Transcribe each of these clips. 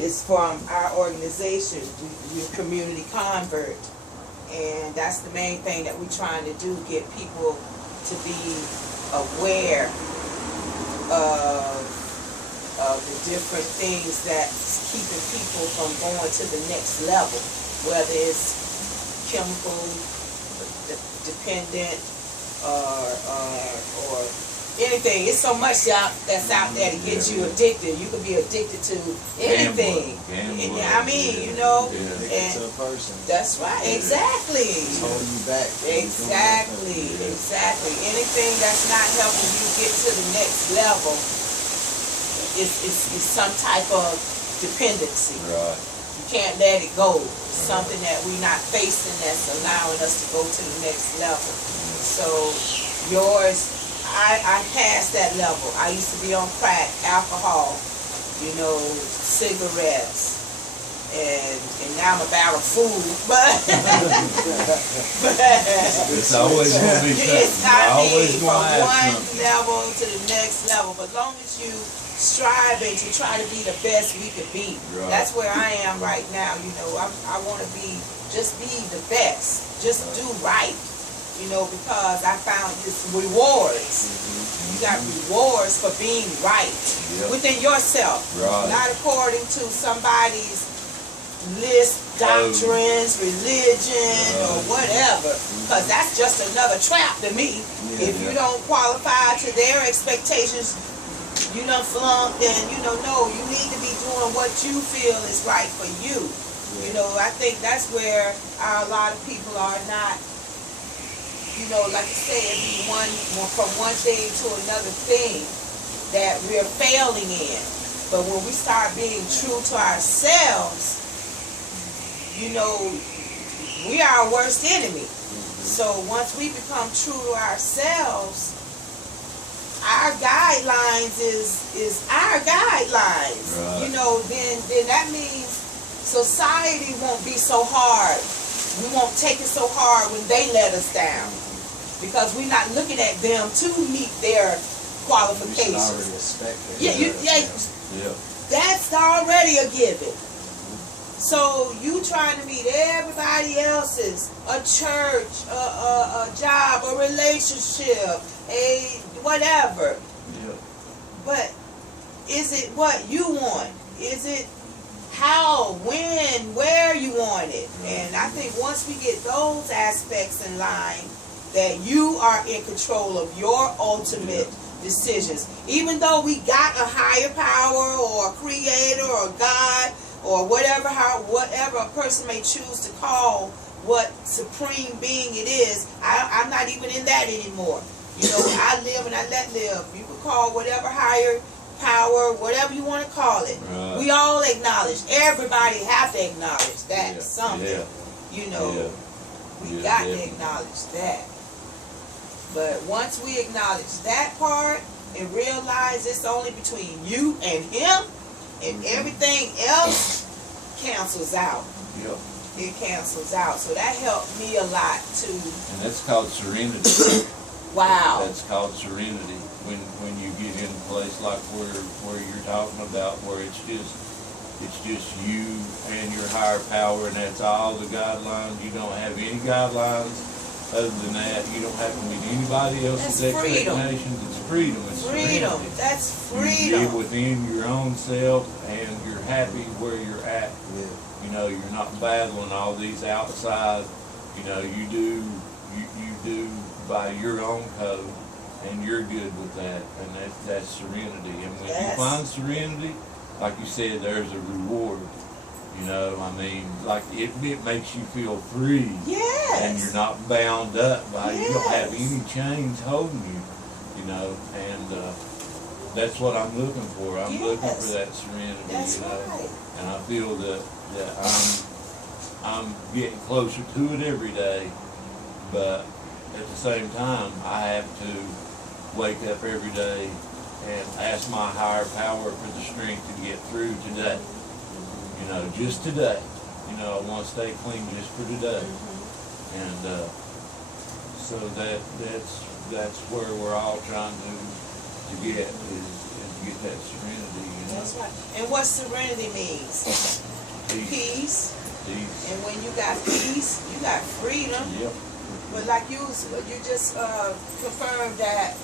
is from our organization. We're Community Convert, and that's the main thing that we're trying to do, get people to be aware of the different things that's keeping people from going to the next level, whether it's chemical dependent or anything. It's so much that's out there to get you addicted. You could be addicted to anything. Gambling. I mean, you know, And to a person. that's right. Exactly. It's holding you back. Exactly. Anything that's not helping you get to the next level is some type of dependency. Right. You can't let it go. It's something that we're not facing that's allowing us to go to the next level. So yours, I passed that level. I used to be on crack, alcohol, you know, cigarettes, and now I'm about a fool, but It's always going to be it's something. not Always me, going from to have one something. level to the next level. But long as you striving to try to be the best we could be, Right. that's where I am right now. You know, I want to just be the best, just do right. You know, because I found it's rewards. You got rewards for being right within yourself, Right. not according to somebody's list, doctrines, religion, or whatever. Because that's just another trap to me. If you don't qualify to their expectations, you done flunked, then no, you need to be doing what you feel is right for you. You know, I think that's where a lot of people are not. You know, like I said, it'd be from one thing to another thing that we're failing in. But when we start being true to ourselves, you know, we are our worst enemy. So once we become true to ourselves, our guidelines is our guidelines. Right. You know, then that means society won't be so hard. We won't take it so hard when they let us down. Because we're not looking at them to meet their qualifications. already expect that. Yeah. That's already a given. So you trying to meet everybody else's, a church, a job, a relationship, a whatever. Yeah. But is it what you want? Is it how, when, where you want it? And I think once we get those aspects in line, that you are in control of your ultimate decisions. Even though we got a higher power or a creator or God or whatever a person may choose to call what supreme being it is, I'm not even in that anymore. You know, I live and I let live. You can call whatever higher power, whatever you want to call it. Right. We all acknowledge. Everybody have to acknowledge that something. You know, we got to acknowledge that. But once we acknowledge that part and realize it's only between you and him, and everything else cancels out. Yep. It cancels out. So that helped me a lot too. And that's called serenity. Wow. That's called serenity. When you get in a place like where you're talking about, where it's just you and your higher power, and that's all the guidelines. You don't have any guidelines other than that. You don't have to meet anybody else's expectations. It's freedom. It's freedom. serenity. That's You freedom. live within your own self, and you're happy where you're at. Yeah. You know, you're not battling all these outside. You know, you do by your own code, and you're good with that, and that's serenity. And when you find serenity, like you said, there's a reward. You know, I mean, like it makes you feel free. Yes. And you're not bound up by, you don't have any chains holding you, you know, and that's what I'm looking for. I'm looking for that serenity, That's you know. right. And I feel that I'm getting closer to it every day, but at the same time, I have to wake up every day and ask my higher power for the strength to get through today. You know, just today. You know, I want to stay clean just for today. And so that's where we're all trying to get is get that serenity, you know. That's right. And what serenity means? Peace. Peace. Peace. And when you got peace, you got freedom. Yep. But like you just confirmed that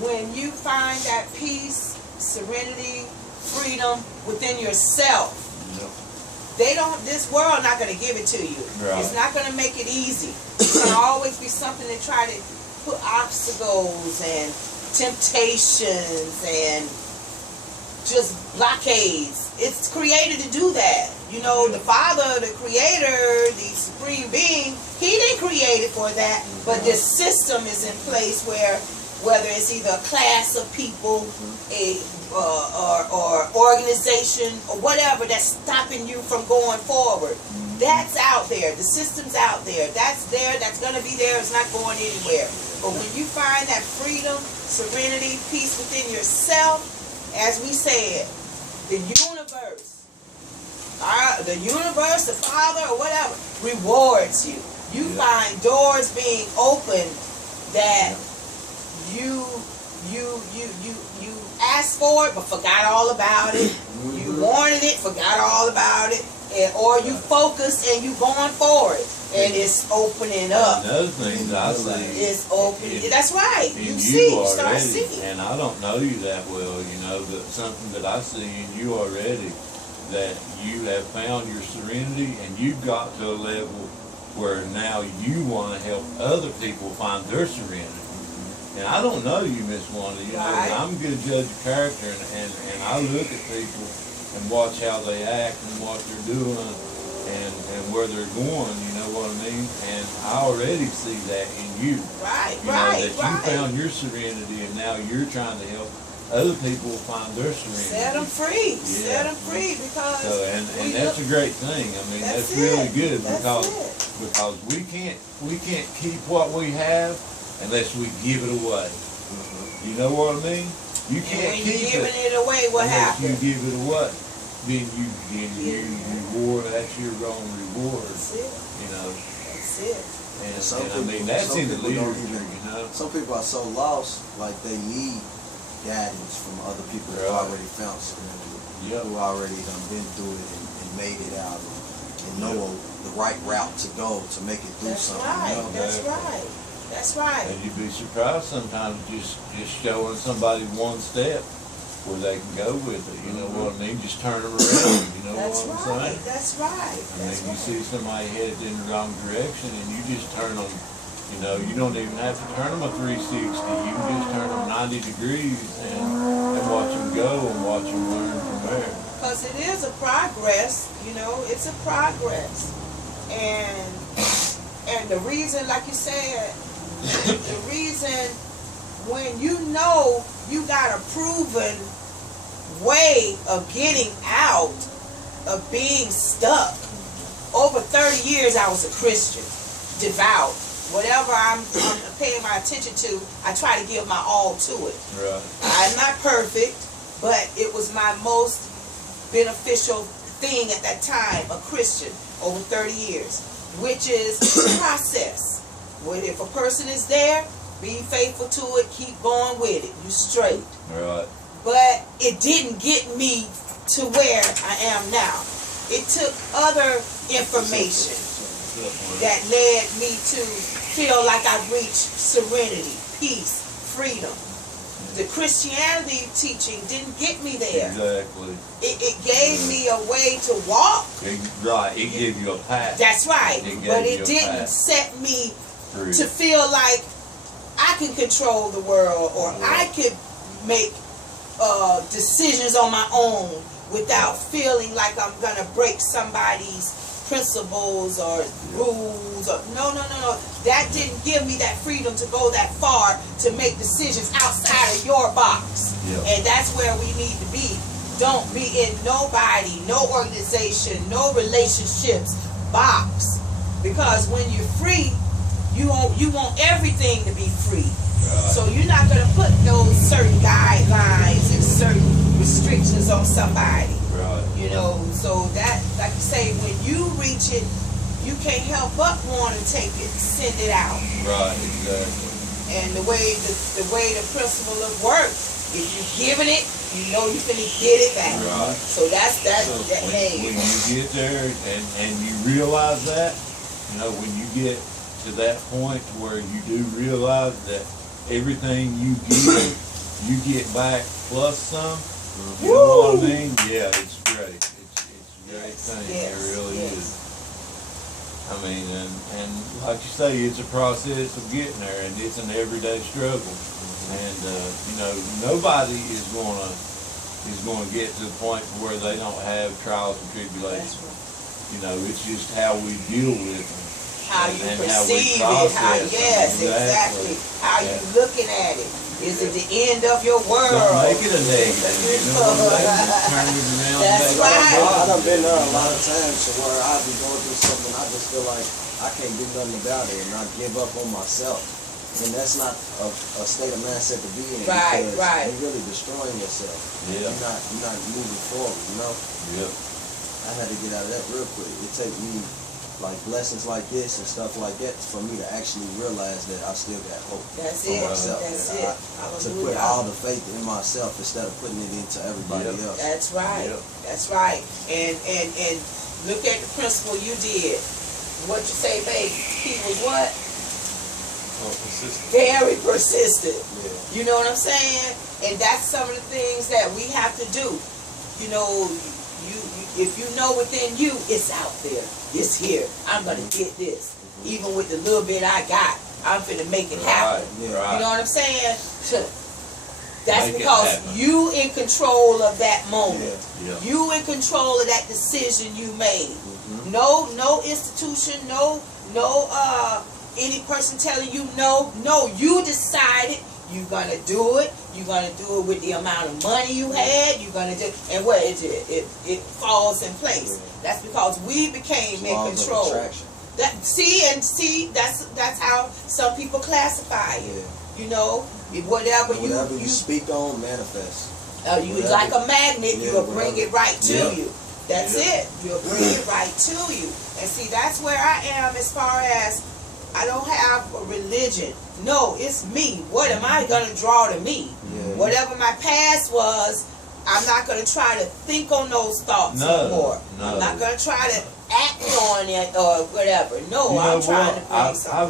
when you find that peace, serenity, freedom within yourself, Yep. this world not going to give it to you. Right. It's not going to make it easy. It's going to always be something to try to put obstacles and temptations and just blockades. It's created to do that. You know, the Father, the Creator, the Supreme Being, He didn't create it for that. But this system is in place where, whether it's either a class of people, or organization, or whatever that's stopping you from going forward, that's out there. The system's out there. That's there. That's going to be there. It's not going anywhere. But when you find that freedom, serenity, peace within yourself, as we said, the universe, the Father, or whatever, rewards you. You find doors being opened that you asked for it but forgot all about it. You wanted it, forgot all about it, or you focused and you going for it, and it's opening up. Another thing that I see, It's opening. That's right. in You see, you start already, seeing. and I don't know you that well, you know, but something that I see in you already, that you have found your serenity and you've got to a level where now you want to help other people find their serenity. And I don't know you, Miss Wanda, you know, Right. I'm a good judge of character, and I look at people and watch how they act and what they're doing and where they're going, you know what I mean? And I already see that in you. Right, You know, right, that you found your serenity and now you're trying to help other people find their serenity. Set them free. Yeah. Set them free because So, and we that's look- a great thing. I mean, that's it. really good That's because we can't keep what we have unless we give it away. You know what I mean? You And can't when keep you're giving it it away, what unless happens? you give it away. Then you reward. That's your own reward. That's it. You know, That's it. and I mean that's some in the people don't literature. even- You know. Some people are so lost, like they need guidance from other people who Right. already found serenity, Yep. who already done been through it and made it out and know the right route to go to make it do That's something. right. You know? That's right. That's right. And you'd be surprised sometimes just showing somebody one step where they can go with it. You know what I mean? Just turn them around. You know That's what I'm right. saying? That's right. I That's mean, you right. see somebody headed in the wrong direction and you just turn them, you know, you don't even have to turn them a 360. You can just turn them 90 degrees and watch them go and watch them learn from there. Because it is a progress, you know, it's a progress. And the reason, like you said, the reason when you know you got a proven way of getting out of being stuck. Over 30 years I was a Christian, devout. Whatever I'm paying my attention to, I try to give my all to it. Right. I'm not perfect, but it was my most beneficial thing at that time, a Christian, over 30 years, which is the process. When if a person is there, be faithful to it, keep going with it, you straight. Right. But it didn't get me to where I am now. It took other information that led me to feel like I've reached serenity, peace, freedom. The Christianity teaching didn't get me there. Exactly. It gave me a way to walk. Right. It gave you a path. That's right. It gave But you it a didn't path. set me Free. to feel like I can control the world or I could make decisions on my own without feeling like I'm going to break somebody's principles or rules. Or no. That didn't give me that freedom to go that far to make decisions outside of your box. Yeah. And that's where we need to be. Don't be in nobody, no organization, no relationships box. Because when you're free, you want everything to be free. Right. So you're not going to put those certain guidelines and certain restrictions on somebody. Right. You know, so that, like you say, when you reach it, you can't help but want to take it, send it out. Right. Exactly. And the way the principle of work If you giving it, you know you finna get it back. Right. So that's So hey. when you get there and you realize that, you know, when you get to that point where you do realize that everything you give, you get back plus some, you know what I mean? Yeah, it's great. It's a great thing. Yes, It really yes. is. I mean, and like you say, it's a process of getting there, and it's an everyday struggle. And you know, nobody is gonna get to the point where they don't have trials and tribulations. You know, it's just how we deal with them. How you and how we perceive it, process them. yes, exactly. How you looking at it. Is it the end of your world? Don't make it a negative. You know what I'm saying? Turn it around. That's make it right. positive. I done been there a lot of times to where I be going through something, I just feel like I can't do nothing about it, and I give up on myself. And that's not a state of mindset to be in. Right, because right. you're really destroying yourself. Yeah. You're not moving forward, you know? Yep. I had to get out of that real quick. It take me like blessings like this and stuff like that for me to actually realize that I still got hope That's for it. myself. That's that it. to put all the faith in myself instead of putting it into everybody Yep. else. That's right. Yep. That's right. And look at the principle you did. What you say, baby? He was what? Oh, consistent. Very persistent. Yeah. You know what I'm saying? And that's some of the things that we have to do. You know, you if you know within you, it's out there. It's here. I'm gonna get this. Even with the little bit I got, I'm finna make it happen. Yeah. Right. You know what I'm saying? That's Make it because happen. you in control of that moment. Yeah. Yeah. You in control of that decision you made. Mhm. No institution, no any person telling you no. No, you decided you're gonna do it. You're gonna do it with the amount of money you had. You're gonna do, and what it falls in place. Yeah. That's because we became in Laws of control. attraction. See, that's how some people classify it. Yeah. You know, whatever Whatever you you speak on, manifest. you Whatever. like a magnet, Yeah, you'll bring whatever. it right to Yeah. you. That's Yeah. it. You'll bring it right to you. And see, that's where I am as far as I don't have a religion. No, it's me. What am I going to draw to me? Yeah. Whatever my past was, I'm not going to try to think on those thoughts No, anymore. no. I'm not going to try to act on it or whatever. No, You know I'm trying what? to bring something.